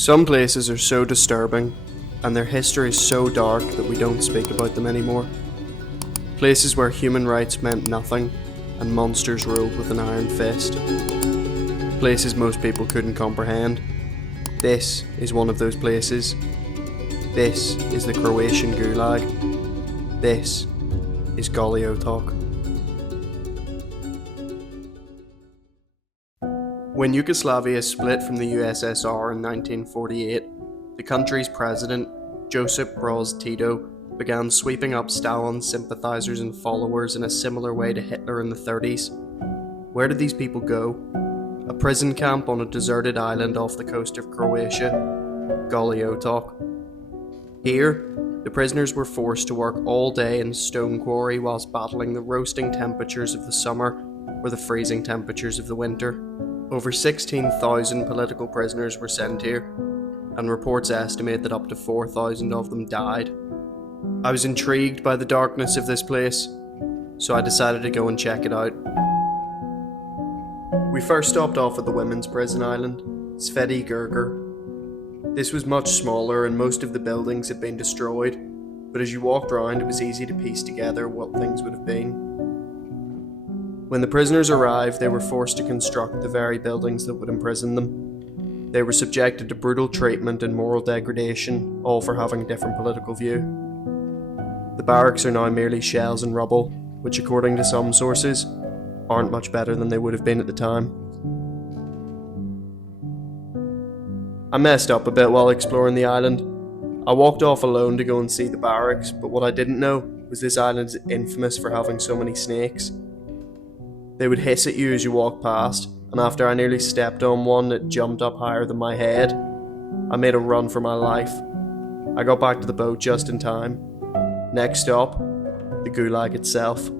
Some places are so disturbing, and their history is so dark that we don't speak about them anymore. Places where human rights meant nothing, and monsters ruled with an iron fist. Places most people couldn't comprehend. This is one of those places. This is the Croatian Gulag. This is Goli Otok. When Yugoslavia split from the USSR in 1948, the country's president, Jopip Broz Tito, began sweeping up Stalin's sympathizers and followers in a similar way to Hitler in the 30s. Where did these people go? A prison camp on a deserted island off the coast of Croatia, Goli Otok. Here, the prisoners were forced to work all day in a stone quarry whilst battling the roasting temperatures of the summer or the freezing temperatures of the winter. Over 16,000 political prisoners were sent here, and reports estimate that up to 4,000 of them died. I was intrigued by the darkness of this place, so I decided to go and check it out. We first stopped off at the women's prison island, Sveti Gerger. This was much smaller and most of the buildings had been destroyed, but as you walked around it was easy to piece together what things would have been. When the prisoners arrived, they were forced to construct the very buildings that would imprison them. They were subjected to brutal treatment and moral degradation, all for having a different political view. The barracks are now merely shells and rubble, which according to some sources, aren't much better than they would have been at the time. I messed up a bit while exploring the island. I walked off alone to go and see the barracks, but what I didn't know was this island is infamous for having so many snakes. They would hiss at you as you walked past, and after I nearly stepped on one that jumped up higher than my head, I made a run for my life. I got back to the boat just in time. Next stop, the Gulag itself.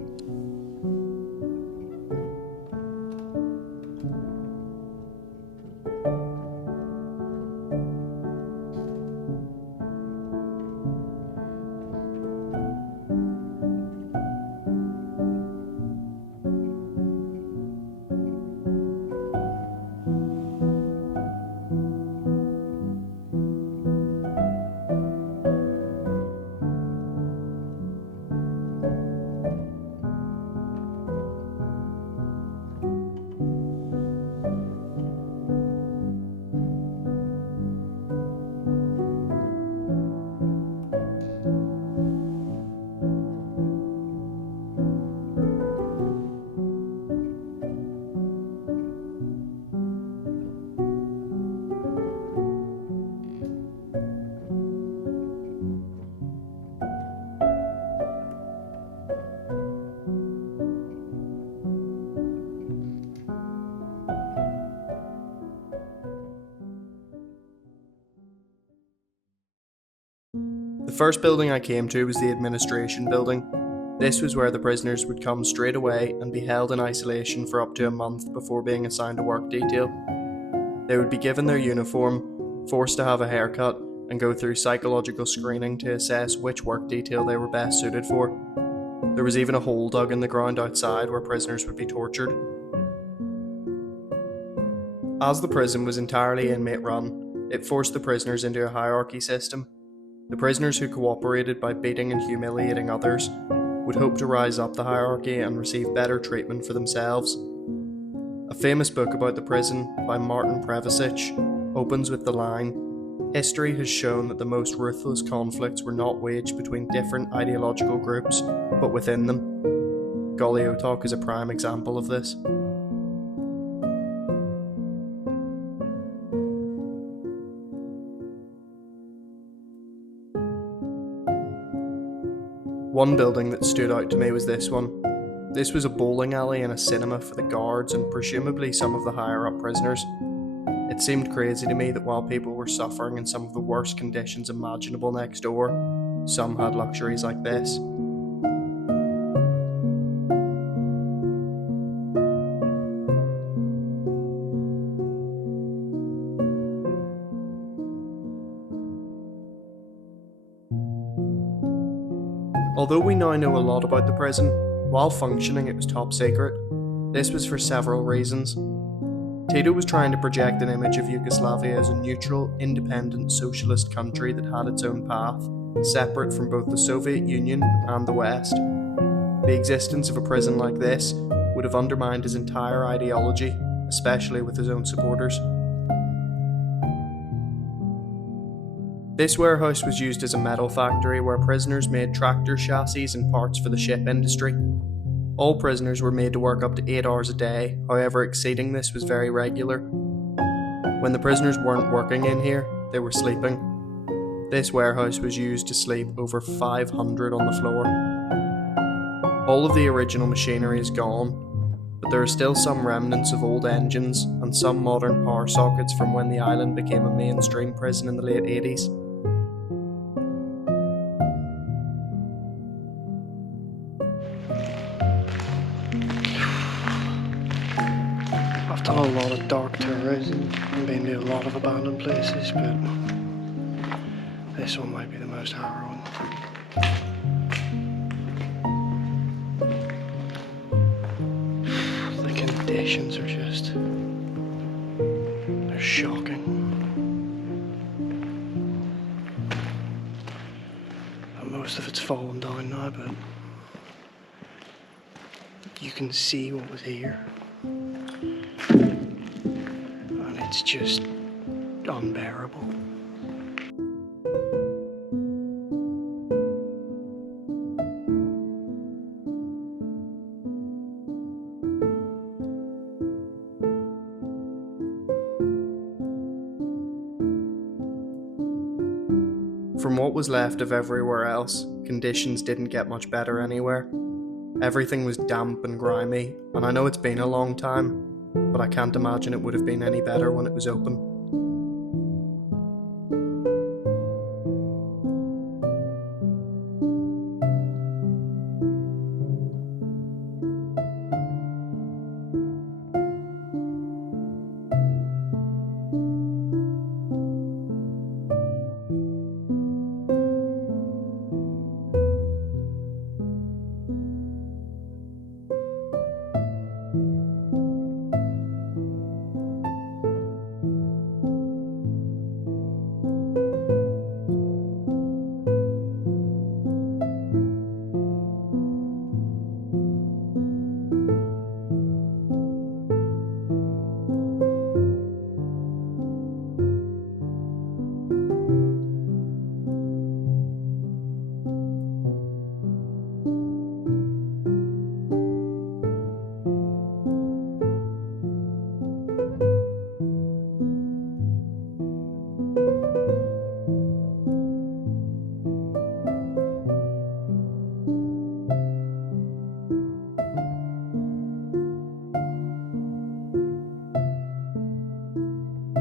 The first building I came to was the administration building. This was where the prisoners would come straight away and be held in isolation for up to a month before being assigned a work detail. They would be given their uniform, forced to have a haircut, and go through psychological screening to assess which work detail they were best suited for. There was even a hole dug in the ground outside where prisoners would be tortured. As the prison was entirely inmate run, it forced the prisoners into a hierarchy system. The prisoners who cooperated by beating and humiliating others would hope to rise up the hierarchy and receive better treatment for themselves. A famous book about the prison by Martin Prevasic opens with the line, "History has shown that the most ruthless conflicts were not waged between different ideological groups, but within them." Goli Otok is a prime example of this. One building that stood out to me was this one. This was a bowling alley and a cinema for the guards and presumably some of the higher up prisoners. It seemed crazy to me that while people were suffering in some of the worst conditions imaginable next door, some had luxuries like this. Although we now know a lot about the prison, while functioning it was top secret. This was for several reasons. Tito was trying to project an image of Yugoslavia as a neutral, independent, socialist country that had its own path, separate from both the Soviet Union and the West. The existence of a prison like this would have undermined his entire ideology, especially with his own supporters. This warehouse was used as a metal factory where prisoners made tractor chassis and parts for the ship industry. All prisoners were made to work up to 8 hours a day, however exceeding this was very regular. When the prisoners weren't working in here, they were sleeping. This warehouse was used to sleep over 500 on the floor. All of the original machinery is gone, but there are still some remnants of old engines and some modern power sockets from when the island became a mainstream prison in the late 80s. I've done a lot of dark tourism and been to a lot of abandoned places, but this one might be the most harrowing. The conditions are just... they're shocking. And most of it's fallen down now, but you can see what was here. And it's just unbearable. From what was left of everywhere else, conditions didn't get much better anywhere. Everything was damp and grimy, and I know it's been a long time, but I can't imagine it would have been any better when it was open.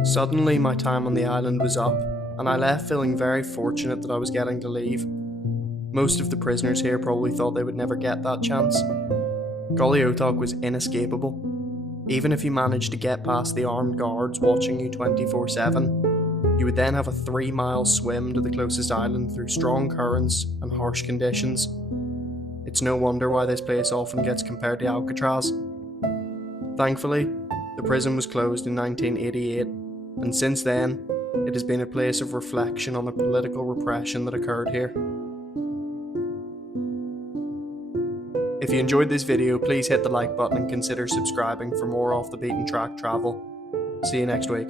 Suddenly, my time on the island was up, and I left feeling very fortunate that I was getting to leave. Most of the prisoners here probably thought they would never get that chance. Goli Otok was inescapable. Even if you managed to get past the armed guards watching you 24/7, you would then have a 3-mile swim to the closest island through strong currents and harsh conditions. It's no wonder why this place often gets compared to Alcatraz. Thankfully, the prison was closed in 1988, and since then, it has been a place of reflection on the political repression that occurred here. If you enjoyed this video, please hit the like button and consider subscribing for more off the beaten track travel. See you next week.